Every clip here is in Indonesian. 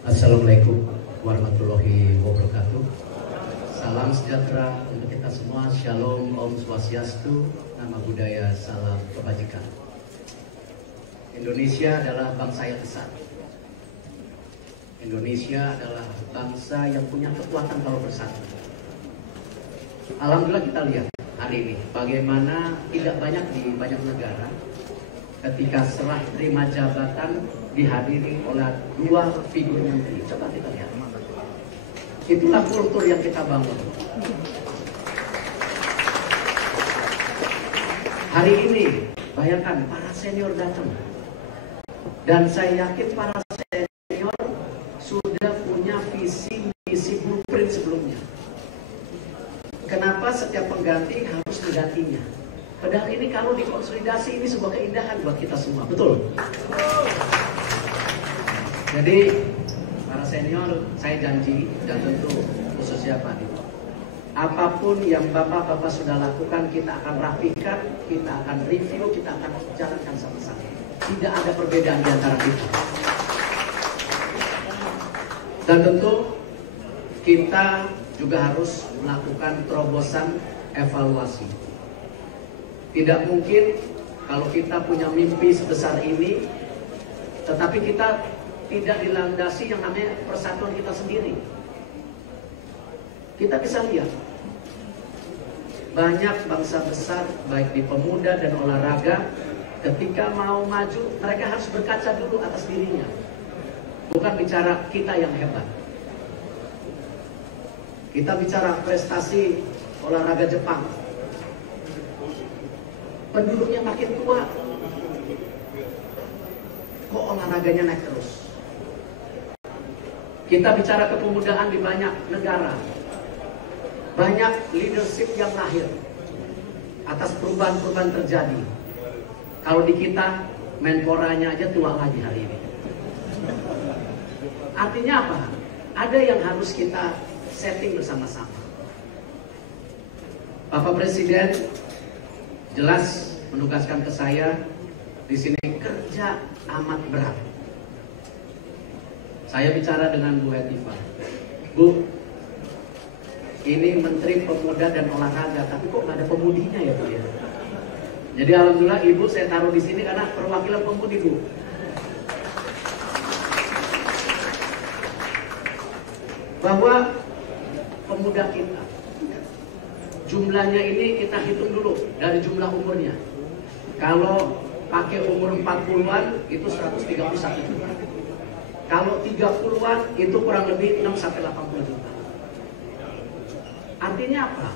Assalamualaikum warahmatullahi wabarakatuh. Salam sejahtera untuk kita semua. Shalom, Om Swastiastu, nama budaya, salam kebajikan. Indonesia adalah bangsa yang besar. Indonesia adalah bangsa yang punya kekuatan kalau bersatu. Alhamdulillah kita lihat hari ini bagaimana tidak banyak di banyak negara ketika serah terima jabatan dihadiri oleh dua figur menteri. Coba kita lihat. Itulah kultur yang kita bangun. Hari ini, bayangkan para senior datang. Dan saya yakin para senior sudah punya visi misi blueprint sebelumnya. Kenapa setiap pengganti harus menggantinya? Padahal ini kalau dikonsolidasi ini sebuah keindahan buat kita semua, betul? Jadi para senior, saya janji dan tentu khususnya Pak Dito, apapun yang bapak-bapak sudah lakukan kita akan rapikan, kita akan review, kita akan jalankan sama-sama. Tidak ada perbedaan di antara kita. Dan tentu kita juga harus melakukan terobosan evaluasi. Tidak mungkin kalau kita punya mimpi sebesar ini, tetapi kita tidak dilandasi yang namanya persatuan kita sendiri. Kita bisa lihat, banyak bangsa besar, baik di pemuda dan olahraga, ketika mau maju, mereka harus berkaca dulu atas dirinya. Bukan bicara kita yang hebat. Kita bicara prestasi olahraga Jepang. Penduduknya makin tua, kok olahraganya naik terus. Kita bicara kepemudaan di banyak negara, banyak leadership yang lahir atas perubahan-perubahan terjadi. Kalau di kita, Menporanya aja tua lagi hari ini. Artinya apa? Ada yang harus kita setting bersama-sama. Bapak Presiden jelas menugaskan ke saya di sini kerja amat berat. Saya bicara dengan Bu Hetifah, Bu, ini Menteri Pemuda dan Olahraga, tapi kok nggak ada pemudinya ya Bu ya? Jadi alhamdulillah Ibu saya taruh di sini karena perwakilan pemudi Bu. Bahwa pemuda kita, jumlahnya ini kita hitung dulu dari jumlah umurnya. Kalau pakai umur 40-an itu 131 juta. Kalau 30-an itu kurang lebih 6-80 juta. Artinya apa?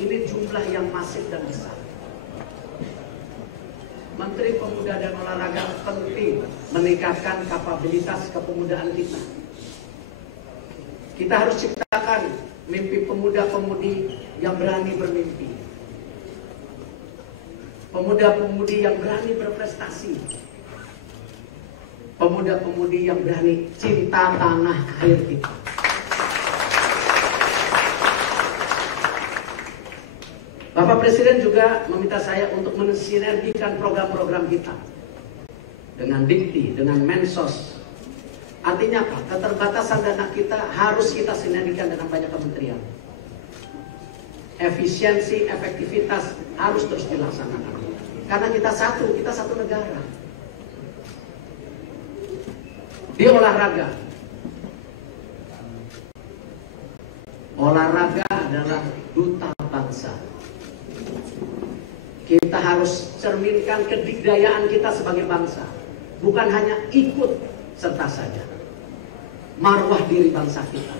Ini jumlah yang masif dan besar. Menteri Pemuda dan Olahraga penting meningkatkan kapabilitas kepemudaan kita. Kita harus ciptakan mimpi pemuda-pemudi yang berani bermimpi. Pemuda-pemudi yang berani berprestasi. Pemuda-pemudi yang berani cinta tanah air kita. Bapak Presiden juga meminta saya untuk mensinergikan program-program kita dengan Dikti, dengan Mensos. Artinya apa? Keterbatasan dana kita harus kita sinergikan dengan banyak kementerian. Efisiensi, efektivitas harus terus dilaksanakan. Karena kita satu negara. Di olahraga. Olahraga adalah duta bangsa. Kita harus cerminkan kedikdayaan kita sebagai bangsa. Bukan hanya ikut serta saja. Marwah diri bangsa kita.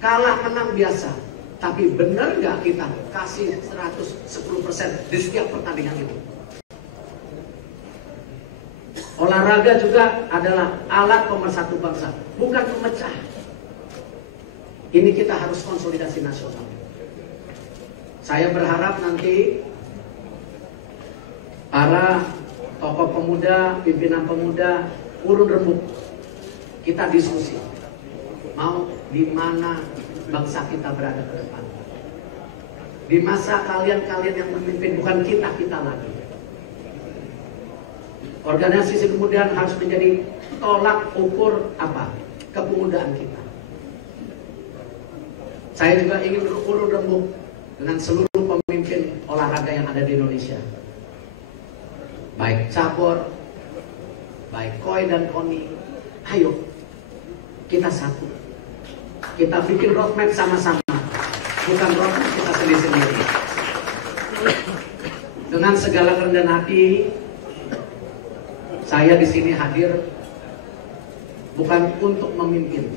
Kalah menang biasa. Tapi benar nggak kita kasih 110% di setiap pertandingan itu? Olahraga juga adalah alat pemersatu bangsa, bukan pemecah. Ini kita harus konsolidasi nasional. Saya berharap nanti para tokoh pemuda, pimpinan pemuda, urun rembuk, kita diskusi. Mau di mana bangsa kita berada ke depan. Di masa kalian yang memimpin, bukan kita lagi. Organisasi kemudian harus menjadi tolak ukur apa? Kepemudaan kita. Saya juga ingin berulur rembuk dengan seluruh pemimpin olahraga yang ada di Indonesia. Baik cabur, baik Koi dan Koni, ayo kita satu. Kita bikin roadmap sama-sama, bukan roadmap kita sendiri-sendiri. Dengan segala kerendahan hati, saya di sini hadir bukan untuk memimpin,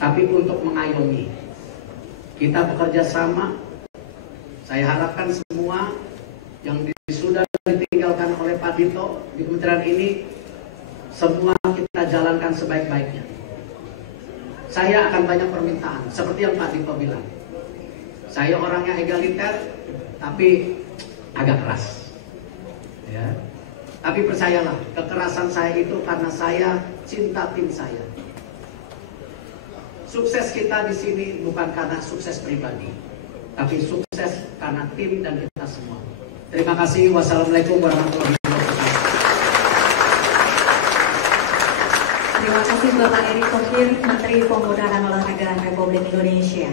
tapi untuk mengayomi. Kita bekerja sama. Saya harapkan semua yang sudah ditinggalkan oleh Pak Dito di kementerian ini, semua kita jalankan sebaik-baiknya. Saya akan banyak permintaan, seperti yang Pak Dito bilang. Saya orangnya egaliter, tapi agak keras. Ya. Tapi percayalah, kekerasan saya itu karena saya cinta tim saya. Sukses kita di sini bukan karena sukses pribadi, tapi sukses karena tim dan kita semua. Terima kasih. Wassalamualaikum warahmatullahi wabarakatuh. Terima kasih Bapak Erick Thohir, Menteri Pemuda dan Olahraga Republik Indonesia.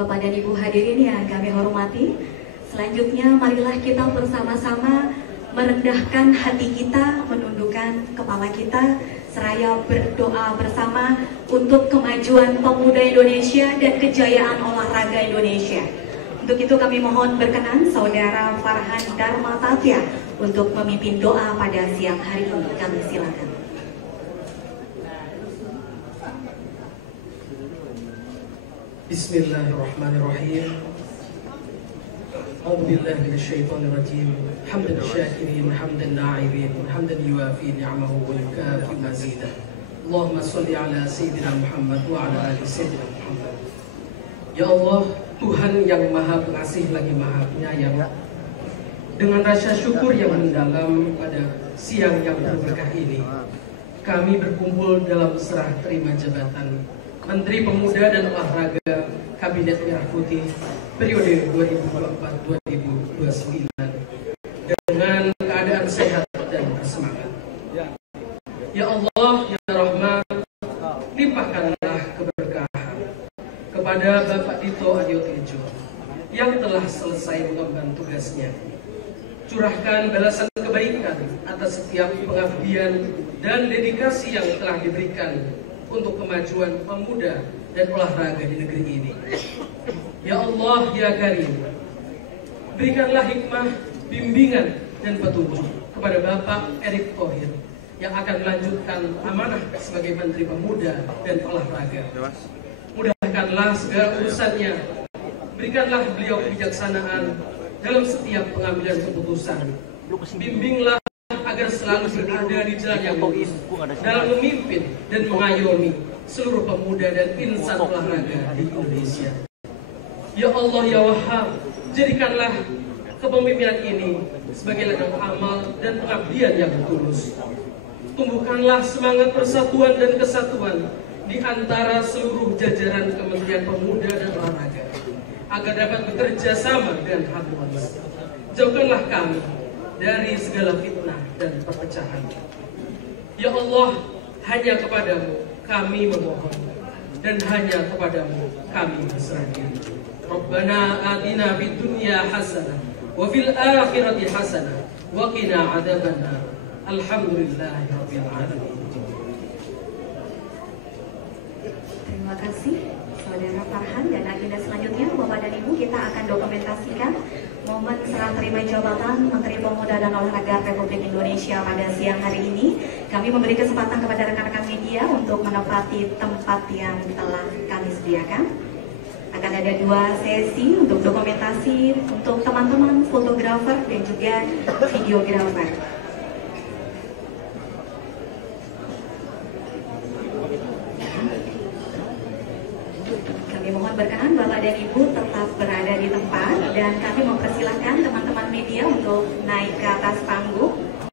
Bapak dan Ibu hadirin yang kami hormati, selanjutnya marilah kita bersama-sama merendahkan hati kita, menundukkan kepala kita, seraya berdoa bersama untuk kemajuan pemuda Indonesia dan kejayaan olahraga Indonesia. Untuk itu kami mohon berkenan Saudara Farhan Dharma Tatya untuk memimpin doa pada siang hari ini. Kami silakan. Bismillahirrahmanirrahim. A'udzubillahi minasyaitonirrajim. Hamdan syakirin, hamdan na'ibin, hamdan yuwafi ni'amahu wa yukafi mazidah. Allahumma shalli ala sayyidina Muhammad wa ala ali sayyidina Muhammad. Ya Allah, Tuhan yang Maha Pengasih lagi Maha Penyayang, dengan rasa syukur yang mendalam pada siang yang berberkah ini, kami berkumpul dalam serah terima jabatan Menteri Pemuda dan Olahraga Kabinet Merah Putih periode 2024-2029 dengan keadaan sehat dan bersemangat. Ya Allah, ya Rahman, limpahkanlah keberkahan kepada Bapak Dito Aryo Tejo yang telah selesai mengemban tugasnya. Curahkan balasan kebaikan atas setiap pengabdian dan dedikasi yang telah diberikan untuk kemajuan pemuda dan olahraga di negeri ini. Ya Allah, ya Karim, berikanlah hikmah, bimbingan, dan petunjuk kepada Bapak Erick Thohir yang akan melanjutkan amanah sebagai Menteri Pemuda dan Olahraga. Mudahkanlah segala urusannya, berikanlah beliau kebijaksanaan dalam setiap pengambilan keputusan. Bimbinglah agar selalu berada di jalan yang lurus dalam memimpin dan mengayomi seluruh pemuda dan insan olahraga di Indonesia. Ya Allah, ya Wahhab, jadikanlah kepemimpinan ini sebagai ladang amal dan pengabdian yang tulus. Tumbuhkanlah semangat persatuan dan kesatuan di antara seluruh jajaran Kementerian Pemuda dan Olahraga agar dapat bekerja sama dengan harmonis. Jauhkanlah kami dari segala fitnah dan perpecahan. Ya Allah, hanya kepadamu kami memohon dan hanya kepadamu kami berserah diri. Rabbana atina fid dunya hasanah wa fil akhirati hasanah wa qina adzabannar. Alhamdulillahirabbil alamin. Terima kasih Saudara Farhan, dan agenda selanjutnya Bapak dan Ibu kita akan dokumentasikan momen serah terima jabatan Menteri Pemuda dan Olahraga Republik Indonesia pada siang hari ini. Kami memberi kesempatan kepada rekan-rekan media untuk menempati tempat yang telah kami sediakan. Akan ada 2 sesi untuk dokumentasi untuk teman-teman fotografer dan juga videografer. berkenan Bapak dan Ibu tetap berada di tempat dan kami mempersilahkan teman-teman media untuk naik ke atas panggung.